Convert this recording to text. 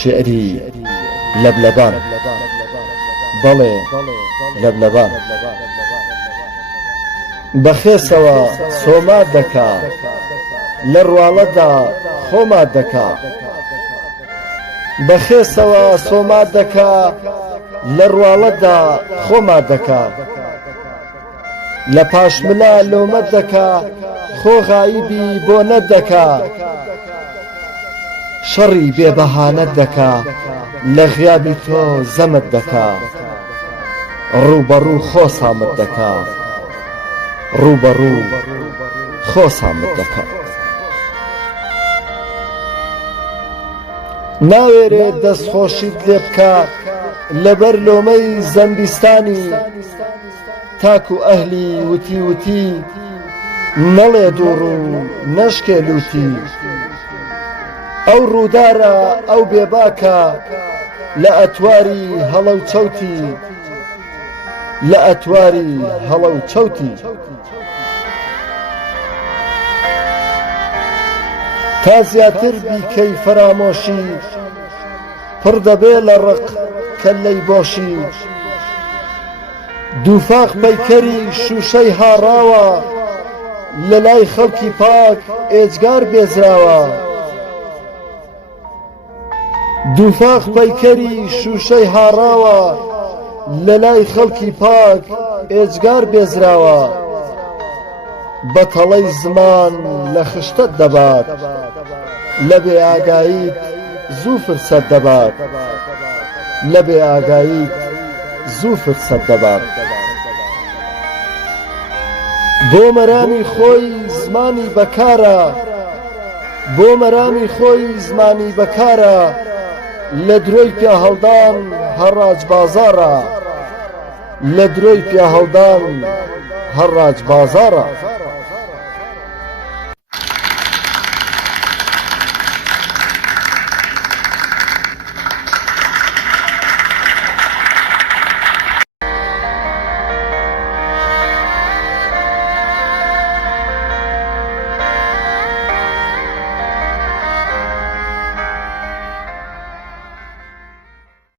شعری لەبلەبان بەڵێ لەبلەبان بەخێسەوە سۆما دەکا لە ڕواڵەدا خۆما دەکا بەخێسەوە سۆما دەکا لە ڕواڵەدا خۆما دەکا لە پاشملا لۆمە دەکا خۆ غایبی بۆ نەدەکا شەڕی بێبەهانە دەکا لە غیابی تۆ زەمت دەکا ڕووبەڕوو خۆ سامت دەکا ڕووبەڕوو خۆ سامت دەکا ناوێرێ دەستخۆشیت لێ بکە لەبەر لۆمەی زەمبیستانی تاکو ئەهلی وتی وتی نەڵێ دووڕ و نەشکێ لوتی ئەو ڕوودارە ئەو بێباکە لە ئەتواری هەڵە و چەوتی لە ئەتواری هەڵە و چەوتی تا زیاتر بیکەی فەرامۆشی پڕ دەبێ لە ڕق کەللەی بۆشی دووفاق پەیکەری شوشەی هاڕاوە لە لای خەڵکی پاک ئێجگار بێزراوە دووفاق پەیکەری شوشەی هاڕاوە لە لای خەڵکی پاک ئێجگار بێزراوە بە تەڵەی زمان لە خشتت دەبات لە بێ ئاگاییت زوو فرسەت دەبات لە بێ ئاگاییت زوو فرسەت دەبات بۆ مەرامی خۆی زمانی بەکارە بۆ مەرامی خۆی زمانی بەکارە لە درۆی پیا هەڵدان هەڕاج بازارە لە درۆی پیا هەڵدان هەڕاج بازارە